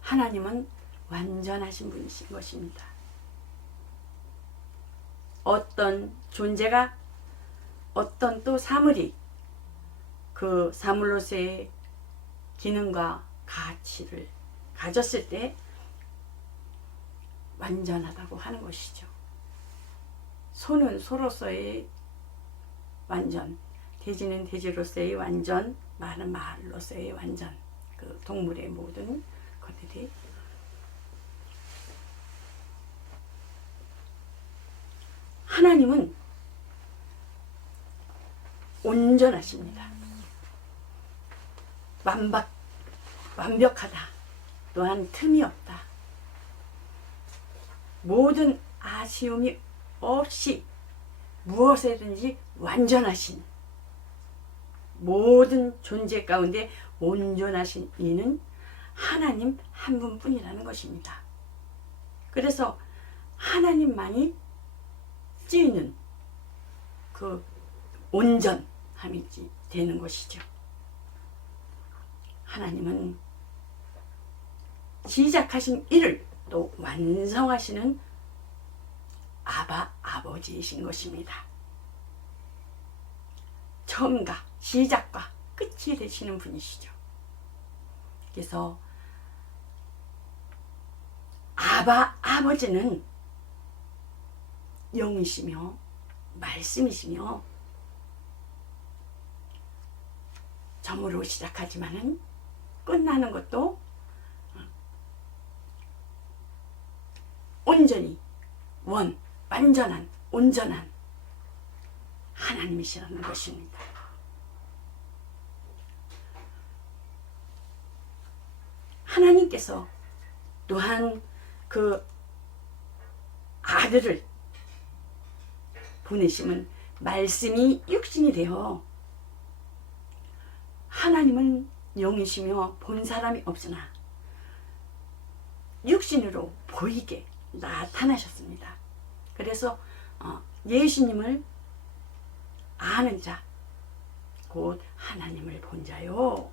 하나님은 완전하신 분이신 것입니다. 어떤 존재가 어떤 또 사물이 그 사물로서의 기능과 가치를 가졌을 때 완전하다고 하는 것이죠. 소는 소로서의 완전, 돼지는 돼지로서의 완전, 말은 말로서의 완전, 그 동물의 모든 것들이 하나님은 온전하십니다. 완벽하다. 또한 틈이 없다. 모든 아쉬움이 없이 무엇에든지 완전하신, 모든 존재 가운데 온전하신 이는 하나님 한 분뿐이라는 것입니다. 그래서 하나님만이 쓰이는 그 온전함이 되는 것이죠. 하나님은 시작하신 일을 또 완성하시는 아버지이신 것입니다. 처음과 시작과 끝이 되시는 분이시죠. 그래서 아버지는 영이시며 말씀이시며 점으로 시작하지만은 끝나는 것도 온전히 완전한 온전한 하나님이시라는 것입니다. 하나님께서 또한 그 아들을 보내심은 말씀이 육신이 되어, 하나님은 영이시며 본 사람이 없으나 육신으로 보이게 나타나셨습니다. 그래서 예수님을 아는 자, 곧 하나님을 본 자요.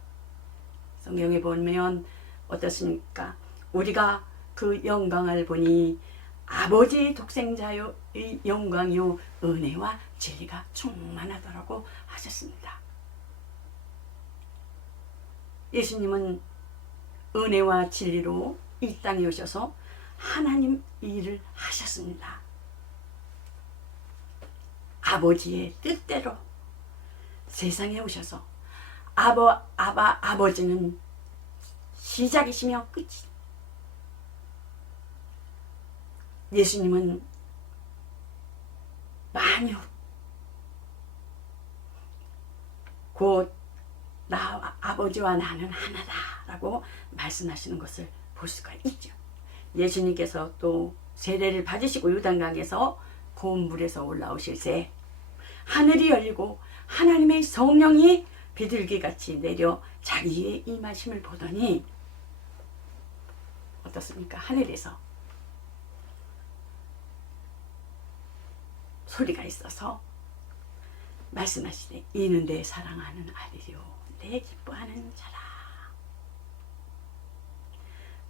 성경에 보면 어떻습니까? 우리가 그 영광을 보니 아버지의 독생자의 영광이요 은혜와 진리가 충만하더라고 하셨습니다. 예수님은 은혜와 진리로 이 땅에 오셔서 하나님 일을 하셨습니다. 아버지의 뜻대로 세상에 오셔서 아버지는 시작이시며 끝이, 예수님은 만유, 곧 나와 아버지와 나는 하나다라고 말씀하시는 것을 볼 수가 있죠. 예수님께서 또 세례를 받으시고 요단강에서 고운 물에서 올라오실 때 하늘이 열리고 하나님의 성령이 비둘기같이 내려 자기의 임하심을 보더니 어떻습니까? 하늘에서 소리가 있어서 말씀하시되 이는 내 사랑하는 아들이요 내 기뻐하는 자라.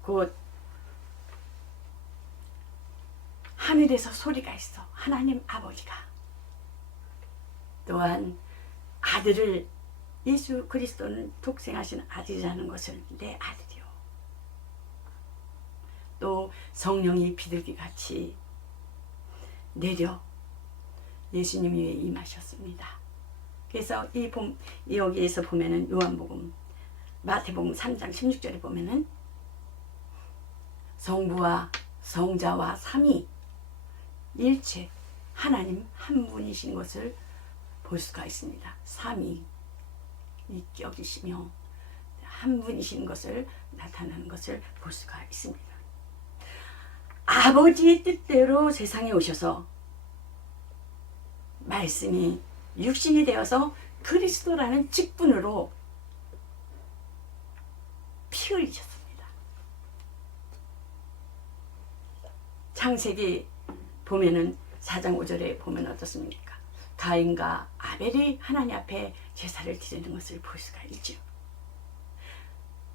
곧 하늘에서 소리가 있어. 하나님 아버지가 또한 아들을, 예수 그리스도는 독생하신 아들이라는 것을 내 아들이요, 또 성령이 비둘기같이 내려 예수님 위에 임하셨습니다. 그래서 여기에서 보면은 요한복음, 마태복음 3장 16절에 보면은 성부와 성자와 삼위 일체 하나님 한 분이신 것을 볼 수가 있습니다. 삼위 이격이시며 한 분이신 것을 나타나는 것을 볼 수가 있습니다. 아버지의 뜻대로 세상에 오셔서 말씀이 육신이 되어서 그리스도라는 직분으로 피 흘리셨습니다. 창세기 보면은 4장 5절에 보면 어떻습니까? 가인과 아벨이 하나님 앞에 제사를 드리는 것을 볼 수가 있죠.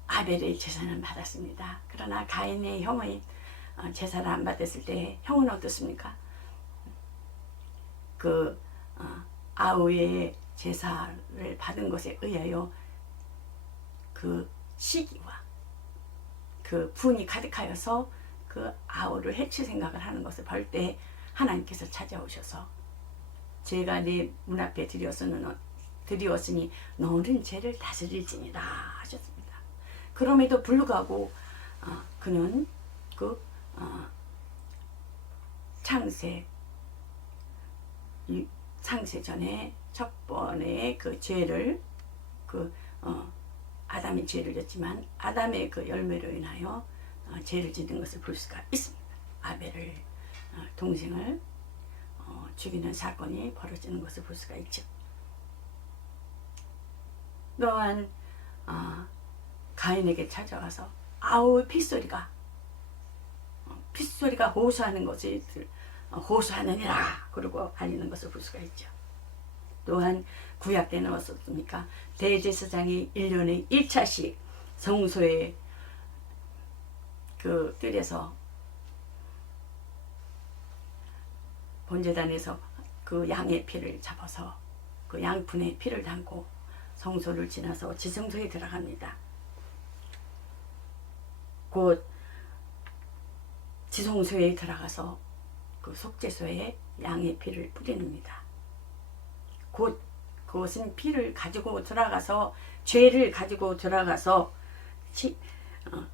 아벨의 제사는 받았습니다. 그러나 가인의 형의 제사를 안 받았을 때 형은 어떻습니까? 그 아우의 제사를 받은 것에 의하여 그 시기와 그 분이 가득하여서 그 아우를 해칠 생각을 하는 것을 볼 때 하나님께서 찾아오셔서 제가 네 문 앞에 드리었으니 너는 죄를 다스릴지니라 하셨습니다. 그럼에도 불구하고 그는 그 창세 전에 첫 번에 그 죄를 아담이 죄를 졌지만 아담의 그 열매로 인하여 죄를 짓는 것을 볼 수가 있습니다. 아벨을 동생을 죽이는 사건이 벌어지는 것을 볼 수가 있죠. 또한 가인에게 찾아와서 아우 핏소리가 호소하는 것을 호소하느니라 그러고 알리는 것을 볼 수가 있죠. 또한 구약 때는 어떻습니까? 대제사장이 1년에 1차씩 성소의 그 뜰에서 본제단에서 그 양의 피를 잡아서 그 양푼에 피를 담고 성소를 지나서 지성소에 들어갑니다. 곧 지성소에 들어가서 그 속죄소에 양의 피를 뿌립니다. 곧 그것은 피를 가지고 들어가서 죄를 가지고 들어가서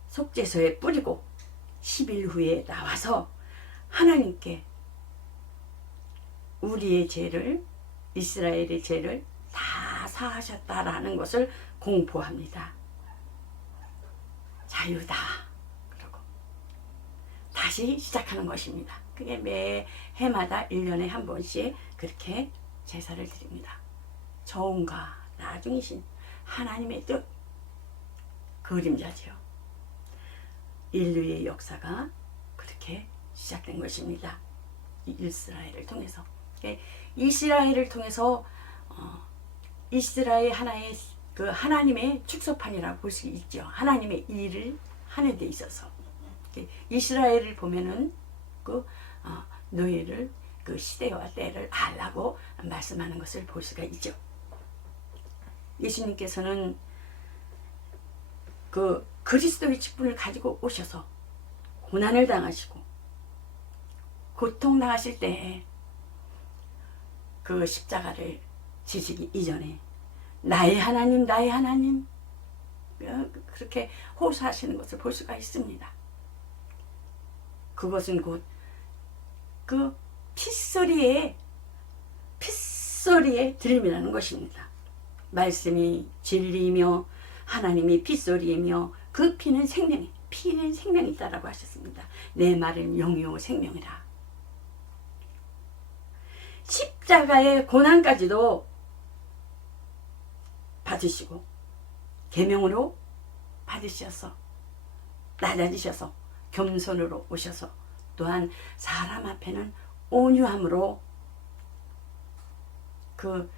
속죄소에 뿌리고 10일 후에 나와서 하나님께 우리의 죄를 이스라엘의 죄를 다 사하셨다라는 것을 공포합니다. 자유다 그러고 다시 시작하는 것입니다. 그게 매 해마다 1년에 한 번씩 그렇게 제사를 드립니다. 처음과 나중이신 하나님의 뜻 그림자지요. 인류의 역사가 그렇게 시작된 것입니다. 이스라엘을 통해서. 이스라엘을 통해서 이스라엘 하나의 그 하나님의 축소판이라고 볼 수 있죠. 하나님의 일을 하는 데 있어서 이스라엘을 보면은 그 너희를 그 시대와 때를 알라고 말씀하는 것을 볼 수가 있죠. 예수님께서는 그 그리스도의 직분을 가지고 오셔서 고난을 당하시고 고통 당하실 때 그 십자가를 지시기 이전에 나의 하나님 나의 하나님 그렇게 호소하시는 것을 볼 수가 있습니다. 그것은 곧 그 핏소리의 들림이라는 것입니다. 말씀이 진리이며 하나님이 핏소리이며 그 피는 생명이 있다라고 하셨습니다. 내 말은 영이요 생명이라. 십자가의 고난까지도 받으시고 계명으로 받으셔서 낮아지셔서 겸손으로 오셔서 또한 사람 앞에는 온유함으로 그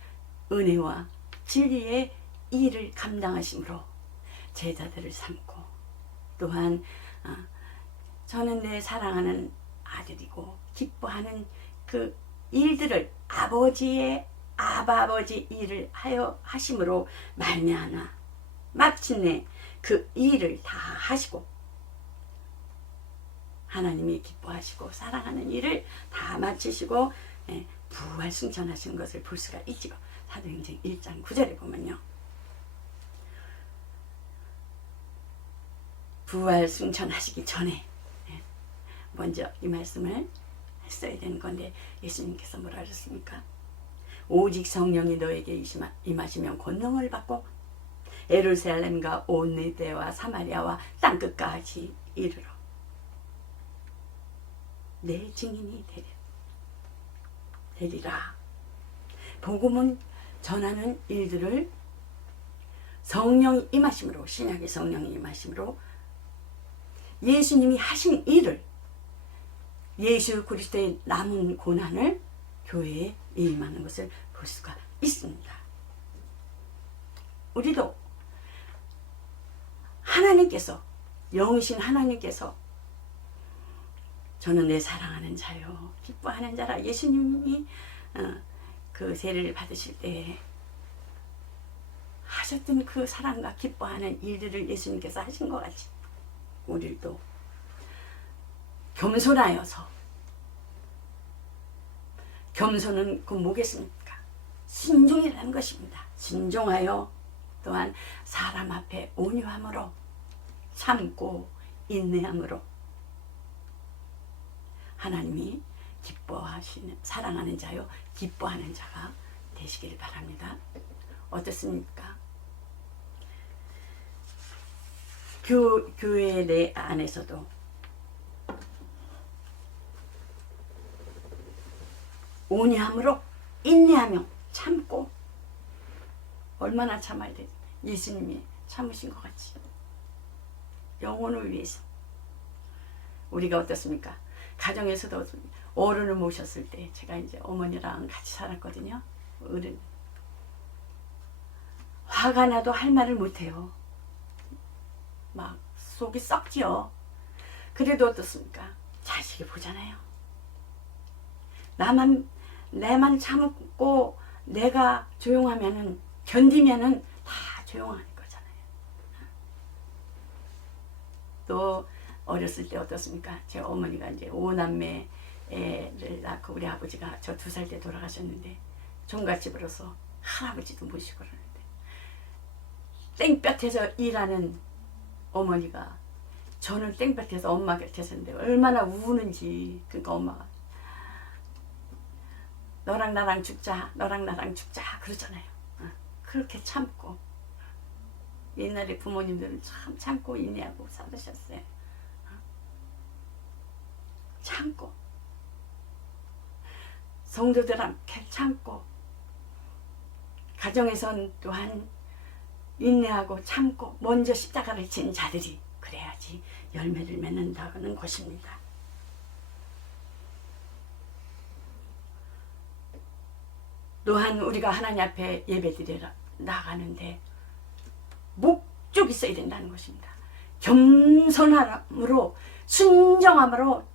은혜와 진리의 일을 감당하심으로 제자들을 삼고 또한 저는 내 사랑하는 아들이고 기뻐하는 그 일들을 아버지 일을 하여 하심으로 말미암아 마침내 그 일을 다 하시고 하나님이 기뻐하시고 사랑하는 일을 다 마치시고 부활 승천하시는 것을 볼 수가 있죠. 사도행전 1장 9절에 보면요. 부활 승천하시기 전에 먼저 이 말씀을 했어야 되는 건데 예수님께서 뭐라 하셨습니까? 오직 성령이 너에게 임하시면 권능을 받고 예루살렘과 온 유대와 사마리아와 땅끝까지 이르러 내 증인이 되리라. 복음은 전하는 일들을 성령이 임하심으로 신약의 성령이 임하심으로 예수님이 하신 일을 예수 그리스도의 남은 고난을 교회에 임하는 것을 볼 수가 있습니다. 우리도 하나님께서, 영이신 하나님께서 저는 내 사랑하는 자요 기뻐하는 자라, 예수님이 그 세례를 받으실 때 하셨던 그 사랑과 기뻐하는 일들을 예수님께서 하신 것 같이 우리도 겸손하여서, 겸손은 그 뭐겠습니까? 순종이라는 것입니다. 순종하여 또한 사람 앞에 온유함으로, 참고 인내함으로 하나님이 기뻐하시는, 사랑하는 자요 기뻐하는 자가 되시길 바랍니다. 어떻습니까? 교회 내 안에서도 온유함으로 인내하며 참고, 얼마나 참아야 돼? 예수님이 참으신 것 같이 영혼을 위해서. 우리가 어떻습니까? 가정에서도 어른을 모셨을 때, 제가 이제 어머니랑 같이 살았거든요. 어른 화가 나도 할 말을 못해요. 막 속이 썩지요. 그래도 어떻습니까? 자식이 보잖아요. 내만 참고 내가 조용하면은, 견디면은 다 조용하는 거잖아요. 또 어렸을 때 어떻습니까? 제 어머니가 이제 5남매 애를 낳고 우리 아버지가 저 2살 때 돌아가셨는데 종갓집으로서 할아버지도 모시고 그러는데, 땡볕에서 일하는 어머니가 저는 땡볕에서 엄마 곁에서 있는데 얼마나 우는지. 그러니까 엄마가 너랑 나랑 죽자, 너랑 나랑 죽자 그러잖아요. 그렇게 참고, 옛날에 부모님들은 참 참고 인내하고 살으셨어요. 참고, 성도들한테 참고, 가정에선 또한 인내하고 참고 먼저 십자가를 진 자들이 그래야지 열매를 맺는다는 것입니다. 또한 우리가 하나님 앞에 예배드리러 나가는데 목적이 있어야 된다는 것입니다. 겸손함으로, 순정함으로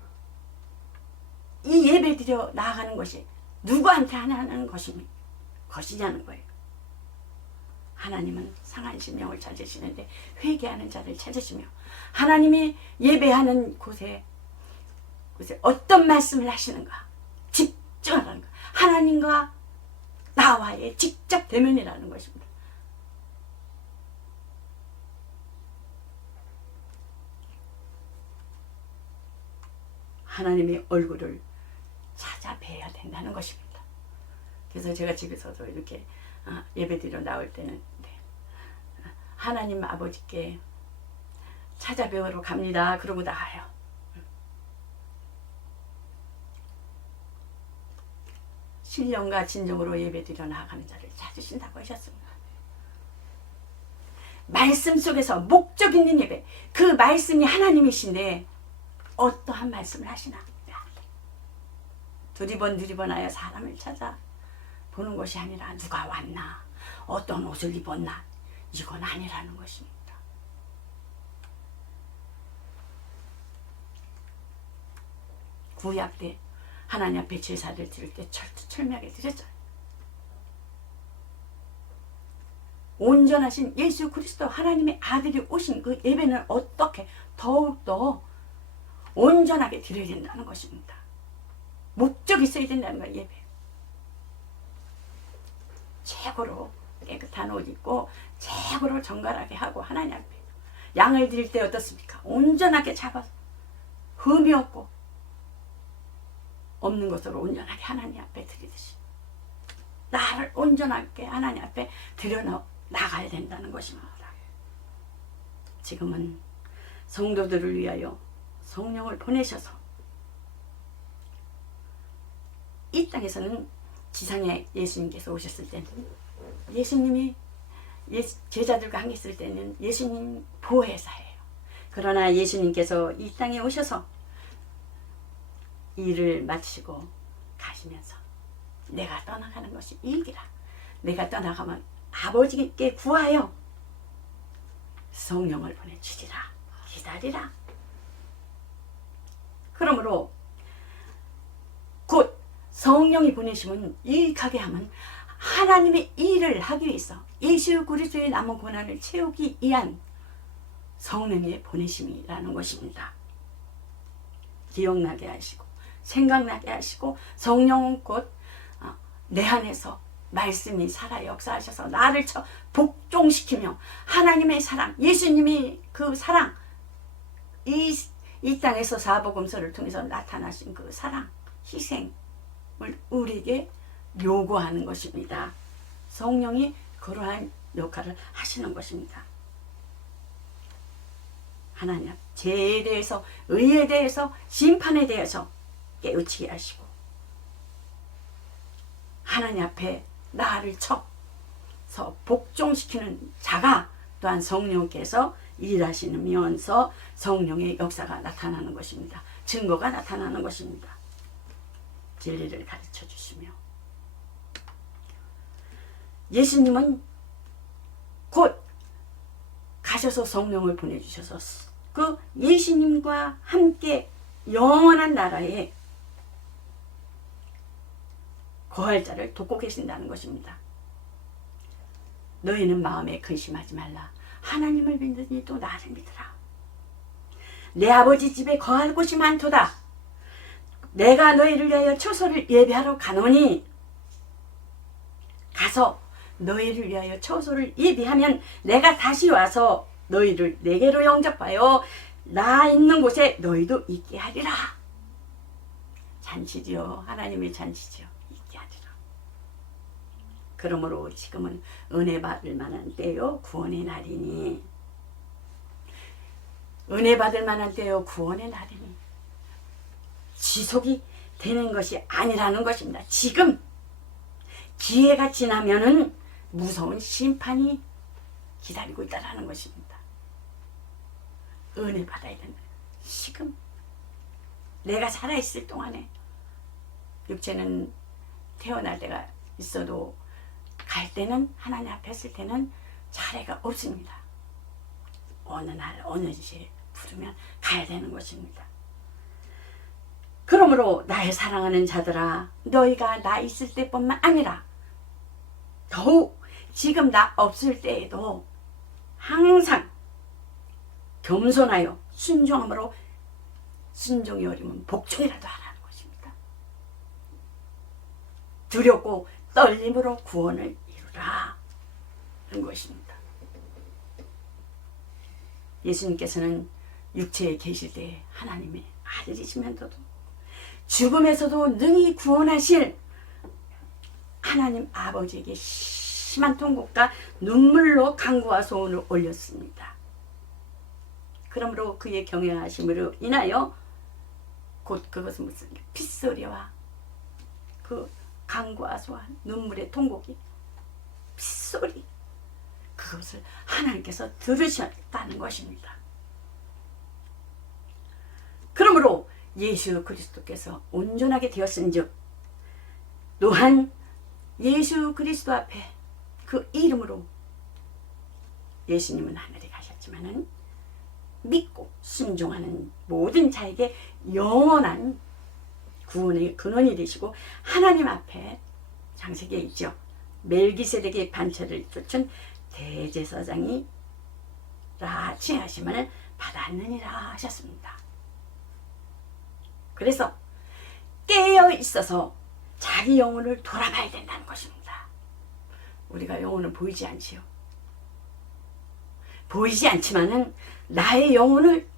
이 예배드려 나아가는 것이 누구한테 하나는 것이냐는 거예요. 하나님은 상한 심령을 찾으시는데 회개하는 자를 찾으시며, 하나님이 예배하는 곳에 어떤 말씀을 하시는가 집중하라는 거. 하나님과 나와의 직접 대면이라는 것입니다. 하나님의 얼굴을 찾아뵈야 된다는 것입니다. 그래서 제가 집에서도 이렇게 예배드리러 나올 때는 하나님 아버지께 찾아뵈러 갑니다. 그러고 나와요. 신령과 진정으로 예배드리러 나아가는 자를 찾으신다고 하셨습니다. 말씀 속에서 목적 있는 예배, 그 말씀이 하나님이신데 어떠한 말씀을 하시나? 두리번 하여 사람을 찾아보는 것이 아니라 누가 왔나, 어떤 옷을 입었나, 이건 아니라는 것입니다. 구약 때 하나님 앞에 제사를 드릴 때 철두철미하게 드렸잖아요. 온전하신 예수 그리스도 하나님의 아들이 오신 그 예배는 어떻게 더욱더 온전하게 드려야 된다는 것입니다. 목적이 있어야 된다는 거예요. 예배 최고로 깨끗한 옷 입고 최고로 정갈하게 하고 하나님 앞에 양을 드릴 때 어떻습니까? 온전하게 잡아서 흠이 없고 없는 것으로 온전하게 하나님 앞에 드리듯이 나를 온전하게 하나님 앞에 들여나가야 된다는 것입니다. 지금은 성도들을 위하여 성령을 보내셔서 이 땅에서는 지상에 예수님께서 오셨을 때는 예수님이 제자들과 함께 있을 때는 예수님 보혜사예요. 그러나 예수님께서 이 땅에 오셔서 일을 마치고 가시면서 내가 떠나가는 것이 이익이라. 내가 떠나가면 아버지께 구하여 성령을 보내주리라. 기다리라. 그러므로 곧 성령이 보내시면 유익하게 하면 하나님의 일을 하기 위해서 예수 그리스도의 남은 고난을 채우기 위한 성령의 보내심이라는 것입니다. 기억나게 하시고 생각나게 하시고 성령은 곧 내 안에서 말씀이 살아 역사하셔서 나를 복종시키며 하나님의 사랑, 예수님이 그 사랑, 이 땅에서 사복음서를 통해서 나타나신 그 사랑, 희생을 우리에게 요구하는 것입니다. 성령이 그러한 역할을 하시는 것입니다. 하나님, 죄에 대해서, 의에 대해서, 심판에 대해서 깨우치게 하시고 하나님 앞에 나를 쳐서 복종시키는 자가 또한 성령께서 일하시면서 성령의 역사가 나타나는 것입니다. 증거가 나타나는 것입니다. 진리를 가르쳐 주시며 예수님은 곧 가셔서 성령을 보내주셔서 그 예수님과 함께 영원한 나라에 거할 자를 돕고 계신다는 것입니다. 너희는 마음에 근심하지 말라. 하나님을 믿으니 또 나를 믿으라. 내 아버지 집에 거할 곳이 많도다. 내가 너희를 위하여 처소를 예비하러 가노니 가서 너희를 위하여 처소를 예비하면 내가 다시 와서 너희를 내게로 영접하여 나 있는 곳에 너희도 있게 하리라. 잔치지요. 하나님의 잔치지요. 있게 하리라. 그러므로 지금은 은혜 받을 만한 때요 구원의 날이니 은혜 받을 만한 때요 구원의 날이니 지속이 되는 것이 아니라는 것입니다. 지금 기회가 지나면은 무서운 심판이 기다리고 있다는 것입니다. 은혜 받아야 된다. 지금 내가 살아있을 동안에 육체는 태어날 때가 있어도 갈 때는 하나님 앞에 있을 때는 차례가 없습니다. 어느 날 어느 시에 부르면 가야 되는 것입니다. 그러므로 나의 사랑하는 자들아 너희가 나 있을 때뿐만 아니라 더욱 지금 나 없을 때에도 항상 겸손하여 순종함으로 순종이 어리면 복종이라도 하라는 것입니다. 두렵고 떨림으로 구원을 이루라 하는 것입니다. 예수님께서는 육체에 계실 때 하나님의 아들이시면서도 죽음에서도 능히 구원하실 하나님 아버지에게 심한 통곡과 눈물로 간구와 소원을 올렸습니다. 그러므로 그의 경외하심으로 인하여 곧 그것은 무슨 핏소리와 그 간구와 소원, 눈물의 통곡이 핏소리 그것을 하나님께서 들으셨다는 것입니다. 그러므로 예수 그리스도께서 온전하게 되었은즉 또한 예수 그리스도 앞에 그 이름으로 예수님은 하늘에 가셨지만은 믿고 순종하는 모든 자에게 영원한 구원의 근원이 되시고 하나님 앞에 창세기에 있죠. 멜기세덱의 반차를 쫓은 대제사장이 칭하심을 받았느니라 하셨습니다. 그래서 깨어 있어서 자기 영혼을 돌아봐야 된다는 것입니다. 우리가 영혼은 보이지 않지요. 보이지 않지만은 나의 영혼을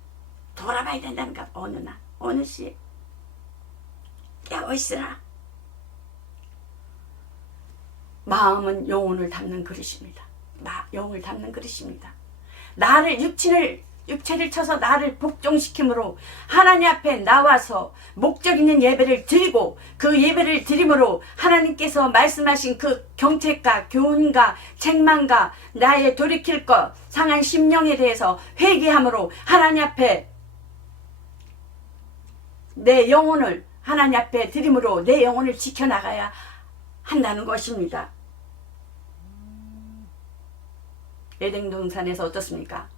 돌아봐야 된다는 것. 어느 날 어느 시에 깨어 있으라. 마음은 영혼을 담는 그릇입니다. 영을 담는 그릇입니다. 나를 육체를 쳐서 나를 복종시킴으로 하나님 앞에 나와서 목적 있는 예배를 드리고 그 예배를 드림으로 하나님께서 말씀하신 그 경책과 교훈과 책망과 나의 돌이킬 것 상한 심령에 대해서 회개함으로 하나님 앞에 내 영혼을 하나님 앞에 드림으로 내 영혼을 지켜나가야 한다는 것입니다. 에덴 동산에서 어떻습니까?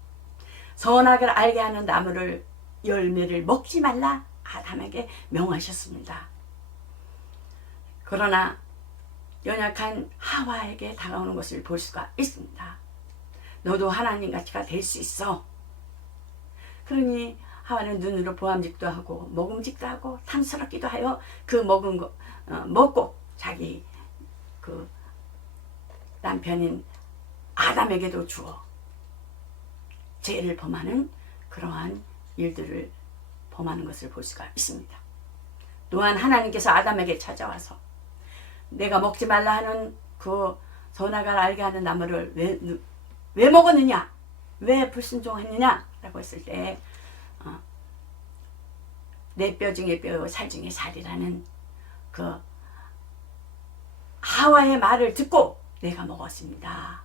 선악을 알게 하는 나무를 열매를 먹지 말라 아담에게 명하셨습니다. 그러나 연약한 하와에게 다가오는 것을 볼 수가 있습니다. 너도 하나님 같이가 될 수 있어. 그러니 하와는 눈으로 보암직도 하고 먹음직도 하고 탐스럽기도 하여 그 먹은 거 먹고 자기 그 남편인 아담에게도 주어 죄를 범하는 그러한 일들을 범하는 것을 볼 수가 있습니다. 또한 하나님께서 아담에게 찾아와서 내가 먹지 말라 하는 그 선악을 알게 하는 나무를 왜 먹었느냐? 왜 불순종했느냐? 라고 했을 때 내 뼈 중에 뼈, 살 중에 살이라는 그 하와의 말을 듣고 내가 먹었습니다.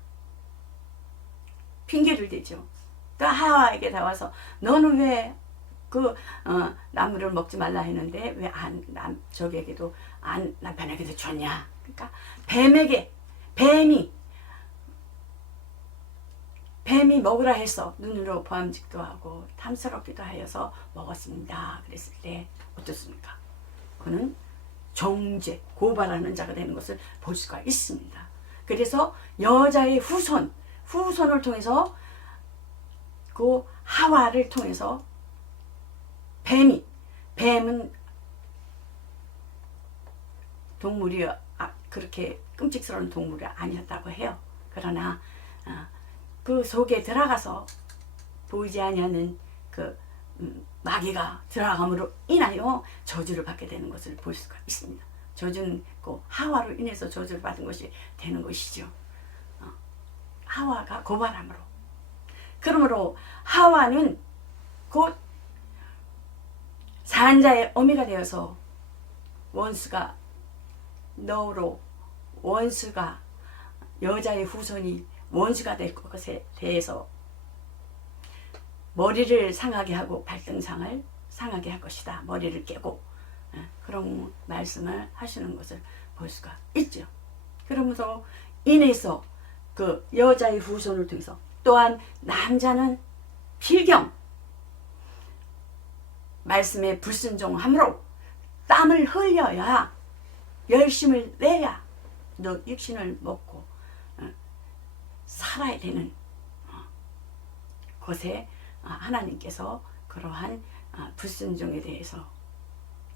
핑계를 대죠. 또 하와에게 나와서 너는 왜 그 나무를 먹지 말라 했는데 왜 저에게도 남편에게도 줬냐? 그러니까 뱀이 먹으라 해서 눈으로 보암직도 하고 탐스럽기도 하여서 먹었습니다. 그랬을 때 어떻습니까? 그는 정죄, 고발하는 자가 되는 것을 볼 수가 있습니다. 그래서 여자의 후손을 통해서 그 하와를 통해서 뱀은 동물이 그렇게 끔찍스러운 동물이 아니었다고 해요. 그러나 그 속에 들어가서 보이지 아니하는 그 마귀가 들어감으로 인하여 저주를 받게 되는 것을 볼 수가 있습니다. 저주는 그 하와로 인해서 저주를 받은 것이 되는 것이죠. 하와가 고발함으로. 그러므로 하와는 곧 산자의 어미가 되어서 원수가 여자의 후손이 원수가 될 것에 대해서 머리를 상하게 하고 발등상을 상하게 할 것이다. 머리를 깨고 그런 말씀을 하시는 것을 볼 수가 있죠. 그러면서 인해서 그 여자의 후손을 통해서 또한 남자는 필경 말씀에 불순종함으로 땀을 흘려야 열심을 내야 너 육신을 먹고 살아야 되는 것에 하나님께서 그러한 불순종에 대해서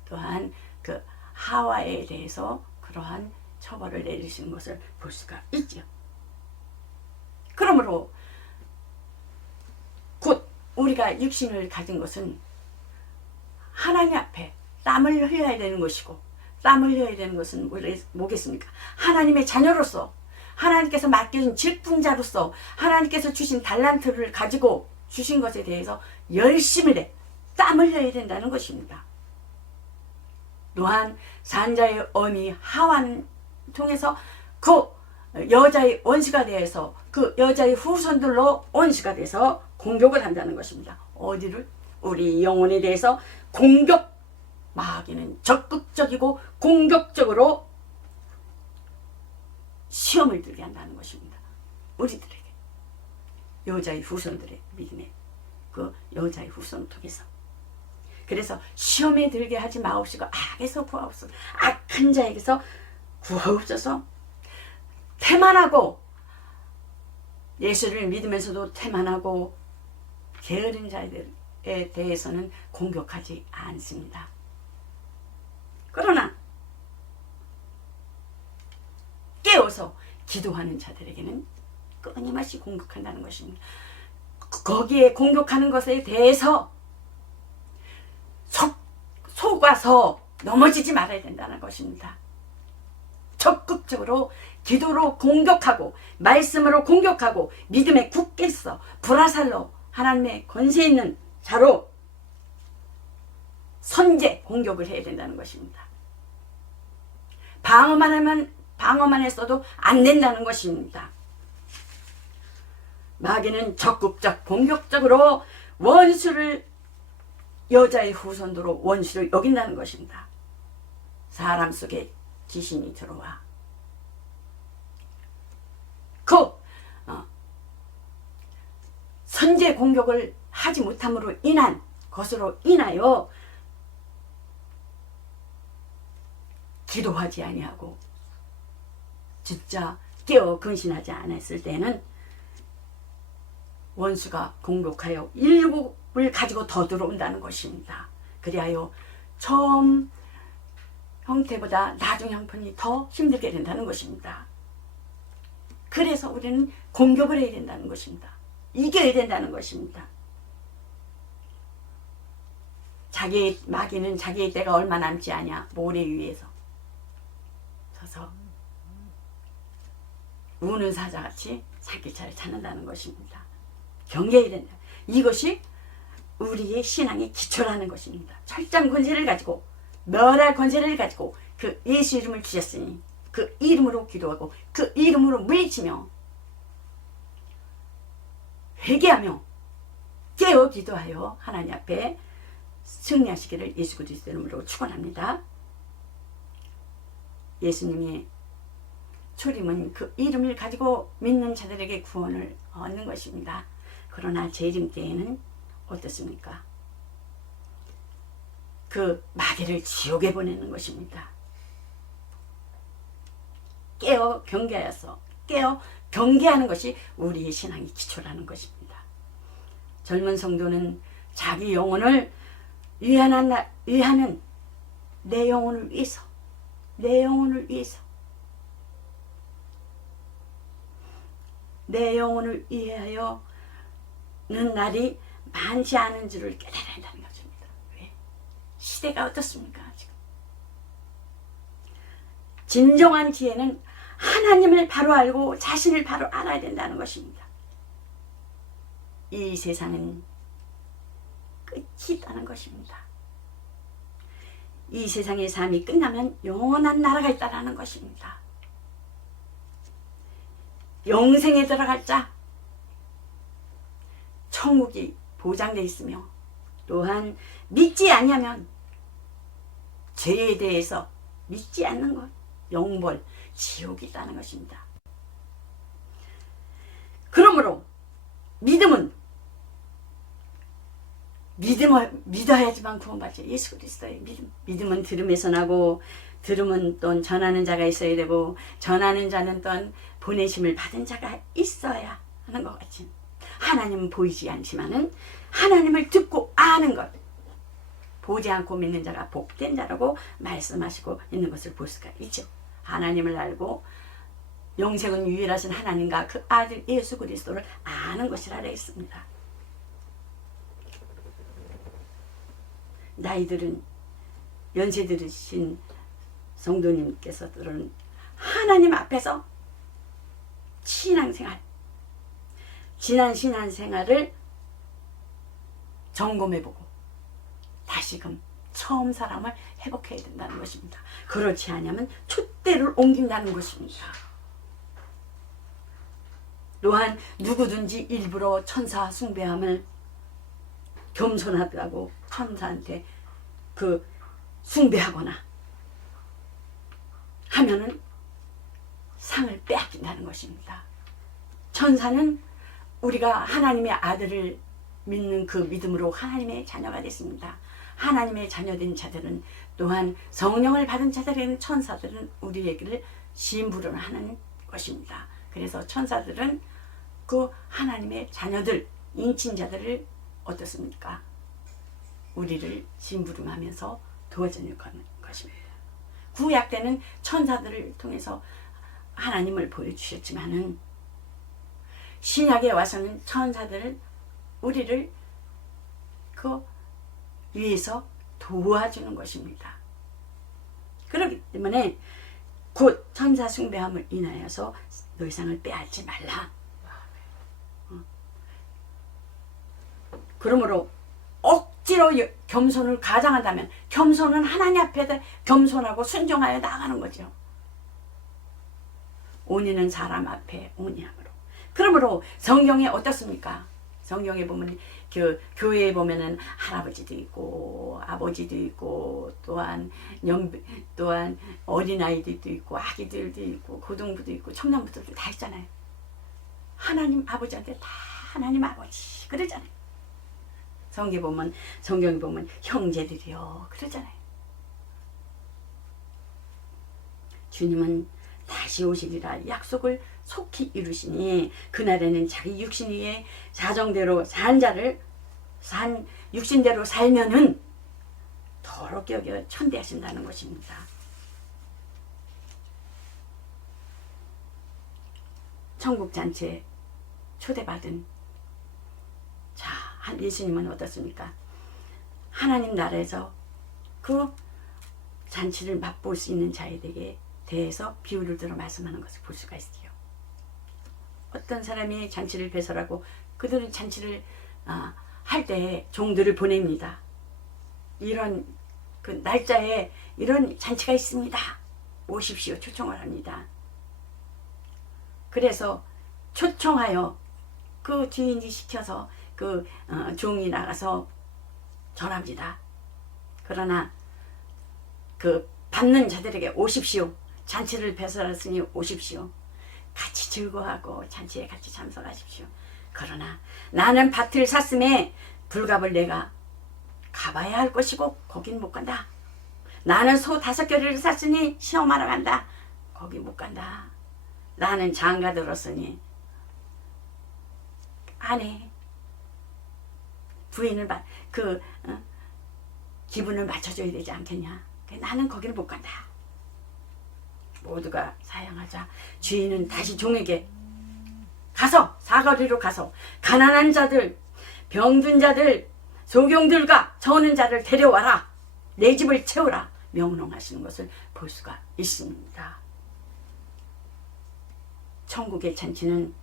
또한 그 하와에 대해서 그러한 처벌을 내리시는 것을 볼 수가 있죠. 그러므로 곧 우리가 육신을 가진 것은 하나님 앞에 땀을 흘려야 되는 것이고 땀을 흘려야 되는 것은 뭐겠습니까? 하나님의 자녀로서 하나님께서 맡겨준 직분자로서 하나님께서 주신 달란트를 가지고 주신 것에 대해서 열심을 내 땀을 흘려야 된다는 것입니다. 또한 산자의 어미 하와는 통해서 그 여자의 원수가 되어서 그 여자의 후손들로 원수가 돼서 공격을 한다는 것입니다. 어디를? 우리 영혼에 대해서 마귀는 적극적이고 공격적으로 시험을 들게 한다는 것입니다. 우리들에게 여자의 후손들의 믿음에 그 여자의 후손을 통해서 그래서 시험에 들게 하지 마옵시고 악에서 구하옵소서. 악한 자에게서 구하옵소서. 태만하고 예수를 믿으면서도 태만하고 게으른 자들에 대해서는 공격하지 않습니다. 그러나 깨어서 기도하는 자들에게는 끊임없이 공격한다는 것입니다. 거기에 공격하는 것에 대해서 속아서 넘어지지 말아야 된다는 것입니다. 적극적으로 기도로 공격하고 말씀으로 공격하고 믿음에 굳게 있어 불화살로 하나님의 권세 있는 자로 선제 공격을 해야 된다는 것입니다. 방어만 했어도 안 된다는 것입니다. 마귀는 적극적 공격적으로 원수를 여자의 후손으로 원수를 여긴다는 것입니다. 사람 속에 귀신이 들어와 선제 공격을 하지 못함으로 인한 것으로 인하여 기도하지 아니하고 진짜 깨어 근신하지 않았을 때는 원수가 공격하여 일곱을 가지고 더 들어온다는 것입니다. 그리하여 처음 형태보다 나중 형편이 더 힘들게 된다는 것입니다. 그래서 우리는 공격을 해야 된다는 것입니다. 이겨야 된다는 것입니다. 자기의 마귀는 자기의 때가 얼마 남지 않냐 모래 위에서 서서 우는 사자같이 산길차를 찾는다는 것입니다. 경계해야 된다. 이것이 우리의 신앙의 기초라는 것입니다. 철장 권세를 가지고 멸할 권세를 가지고 그 예수 이름을 주셨으니 그 이름으로 기도하고 그 이름으로 물리치며 회개하며 깨어 기도하여 하나님 앞에 승리하시기를 예수 그리스도 이름으로 축원합니다. 예수님의 초림은 그 이름을 가지고 믿는 자들에게 구원을 얻는 것입니다. 그러나 재림 때에는 어떻습니까? 그 마귀를 지옥에 보내는 것입니다. 깨어 경계하여서 깨어 경계하는 것이 우리의 신앙의 기초라는 것입니다. 젊은 성도는 자기 영혼을 위하는 내 영혼을 위해서 내 영혼을 위하여는 날이 많지 않은 줄을 깨달아야 한다는 것입니다. 왜? 시대가 어떻습니까? 지금 진정한 지혜는 하나님을 바로 알고 자신을 바로 알아야 된다는 것입니다. 이 세상은 끝이 있다는 것입니다. 이 세상의 삶이 끝나면 영원한 나라가 있다는 것입니다. 영생에 들어갈 자, 천국이 보장되어 있으며 또한 믿지 아니하면 죄에 대해서 믿지 않는 것, 영벌, 지옥이 있다는 것입니다. 그러므로 믿음을 믿어야지만 구원받죠. 예수 그리스도의 믿음은 들음에서 나고 들음은 또 전하는 자가 있어야 되고 전하는 자는 또 보내심을 받은 자가 있어야 하는 것 같이 하나님은 보이지 않지만은 하나님을 듣고 아는 것, 보지 않고 믿는 자가 복된 자라고 말씀하시고 있는 것을 볼 수가 있죠. 하나님을 알고 영생은 유일하신 하나님과 그 아들 예수 그리스도를 아는 것이라 했습니다. 나이들은 연세 들으신 성도님께서들은 하나님 앞에서 신앙생활, 지난 신앙생활을 점검해보고 다시금 처음 사람을 회복해야 된다는 것입니다. 그렇지 않으면 촛대를 옮긴다는 것입니다. 또한 누구든지 일부러 천사 숭배함을 겸손하다고 천사한테 그 숭배하거나 하면은 상을 빼앗긴다는 것입니다. 천사는 우리가 하나님의 아들을 믿는 그 믿음으로 하나님의 자녀가 됐습니다. 하나님의 자녀된 자들은 또한 성령을 받은 자들에게는 천사들은 우리에게를 심부름을 하는 것입니다. 그래서 천사들은 그 하나님의 자녀들, 인친자들을 어떻습니까? 우리를 심부름하면서 도와주는 것입니다. 구약 때는 천사들을 통해서 하나님을 보여주셨지만은 신약에 와서는 천사들을 우리를 그 위에서 도와주는 것입니다. 그렇기 때문에 곧 천사 숭배함을 인하여서 너희 상을 빼앗지 말라. 그러므로 억지로 겸손을 가장한다면 겸손은 하나님 앞에 겸손하고 순종하여 나가는 거죠. 온유는 사람 앞에 온유함으로. 그러므로 성경에 어떻습니까? 성경에 보면 그 교회에 보면은 할아버지도 있고 아버지도 있고 또한 어린아이들도 있고 아기들도 있고 고등부도 있고 청년부들도 다 있잖아요. 하나님 아버지한테 다 하나님 아버지 그러잖아요. 성경에 보면 형제들이요 그러잖아요. 주님은 다시 오시리라 약속을 속히 이루시니 그날에는 자기 육신 위에 자정대로 육신대로 살면은 더럽게 여겨 천대하신다는 것입니다. 천국잔치에 초대받은 예수님은 어떻습니까? 하나님 나라에서 그 잔치를 맛볼 수 있는 자에게 대해서 비유를 들어 말씀하는 것을 볼 수가 있어요. 어떤 사람이 잔치를 배설하고 그들은 잔치를 할 때 종들을 보냅니다. 이런 그 날짜에 이런 잔치가 있습니다. 오십시오. 초청을 합니다. 그래서 초청하여 그 주인이 시켜서 그 종이 나가서 전합니다. 그러나 그 받는 자들에게 오십시오. 잔치를 배설했으니 오십시오. 같이 즐거워하고 잔치에 같이 참석하십시오. 그러나 나는 밭을 샀음에 불갑을 내가 가봐야 할 것이고 거긴 못 간다. 나는 소 5겨리를 샀으니 시험하러 간다. 거기 못 간다. 나는 장가 들었으니 아내 부인을 기분을 맞춰줘야 되지 않겠냐. 나는 거기를 못 간다. 모두가 사양하자 주인은 다시 종에게 가서 사거리로 가서 가난한 자들, 병든 자들, 소경들과 저는 자를 데려와라. 내 집을 채우라. 명령하시는 것을 볼 수가 있습니다. 천국의 잔치는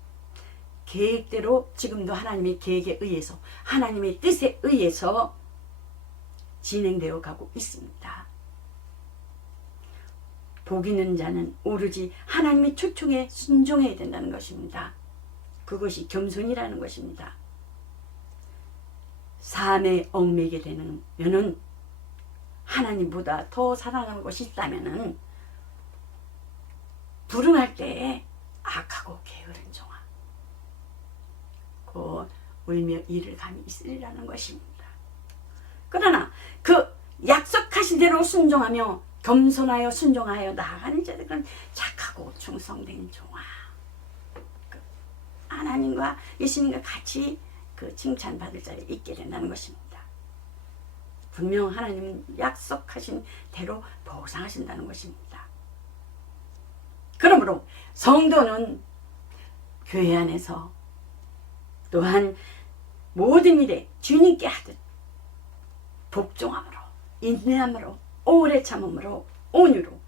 계획대로 지금도 하나님의 계획에 의해서 하나님의 뜻에 의해서 진행되어 가고 있습니다. 복 있는 자는 오로지 하나님의 초청에 순종해야 된다는 것입니다. 그것이 겸손이라는 것입니다. 삶에 얽매게 되면은 하나님보다 더 사랑하는 것이 있다면은 불응할 때에 악하고 게으른 종아 곧 울며 이를 감이 있으리라는 것입니다. 그러나 그 약속하신 대로 순종하며 겸손하여 순종하여 나아가는 자들은 착하고 충성된 종아 하나님과 예수님과 같이 그 칭찬받을 자리에 있게 된다는 것입니다. 분명 하나님은 약속하신 대로 보상하신다는 것입니다. 그러므로 성도는 교회 안에서 또한 모든 일에 주님께 하듯 복종함으로 인내함으로 오래 참음으로 온유로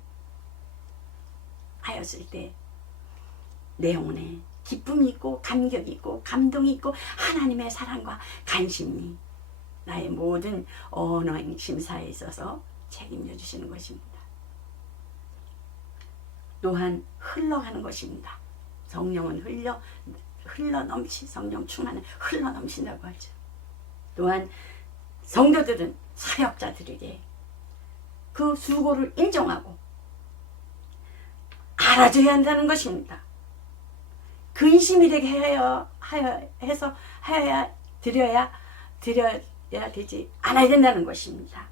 하였을 때 내 영혼에 기쁨이 있고 감격이 있고 감동이 있고 하나님의 사랑과 관심이 나의 모든 언어 심사에 있어서 책임져 주시는 것입니다. 또한 흘러가는 것입니다. 성령은 성령 충만은 흘러 넘친다고 하죠. 또한 성도들은 사역자들에게 그 수고를 인정하고 알아줘야 한다는 것입니다. 근심이 되게 드려야 되지 않아야 된다는 것입니다.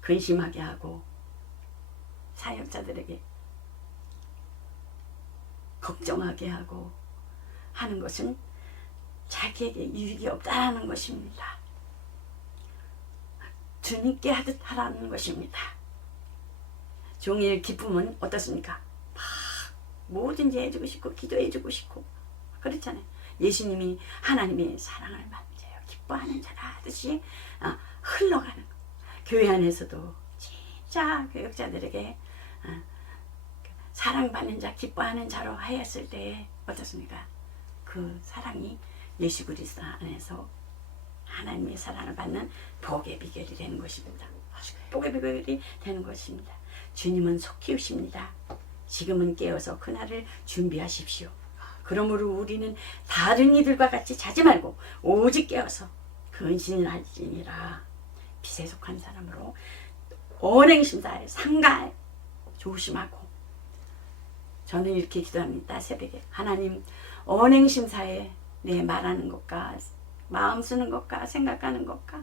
근심하게 하고 사역자들에게 걱정하게 하고 하는 것은 자기에게 유익이 없다는 것입니다. 주님께 하듯 하라는 것입니다. 종일 기쁨은 어떻습니까? 뭐든지 해주고 싶고 기도해주고 싶고 그렇잖아요. 예수님이 하나님의 사랑을 만져요. 기뻐하는 자라 하듯이 흘러가는 거. 교회 안에서도 진짜 교역자들에게 사랑받는 자, 기뻐하는 자로 하였을 때 어떻습니까? 그 사랑이 예수 그리스도 안에서 하나님의 사랑을 받는 복의 비결이 되는 것입니다. 복의 비결이 되는 것입니다. 주님은 속히 오십니다. 지금은 깨어서 그날을 준비하십시오. 그러므로 우리는 다른 이들과 같이 자지 말고 오직 깨어서 근신을 할지니라. 빛에 속한 사람으로 언행심사에 상가에 조심하고 저는 이렇게 기도합니다. 새벽에 하나님 언행심사에 내 말하는 것과 마음 쓰는 것과 생각하는 것과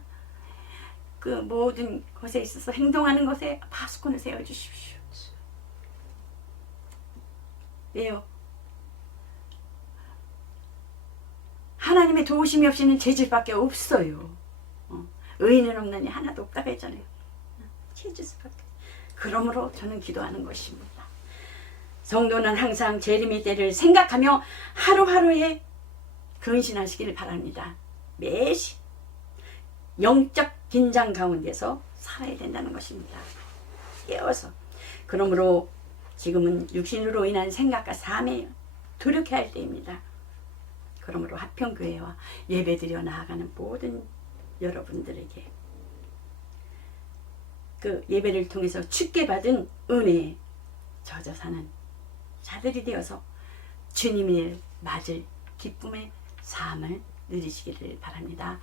그 모든 것에 있어서 행동하는 것에 파수꾼을 세워주십시오. 왜요? 하나님의 도우심이 없이는 재질밖에 없어요. 의인은 없느니 하나도 없다고 했잖아요. 재질밖에. 그러므로 저는 기도하는 것입니다. 성도는 항상 재림의 때를 생각하며 하루하루에 근신하시기를 바랍니다. 매시 영적 긴장 가운데서 살아야 된다는 것입니다. 깨워서. 그러므로 지금은 육신으로 인한 생각과 삶에 돌이켜야 할 때입니다. 그러므로 화평교회와 예배드려 나아가는 모든 여러분들에게 그 예배를 통해서 주께 받은 은혜에 젖어 사는 자들이 되어서 주님을 맞을 기쁨의 삶을 누리시기를 바랍니다.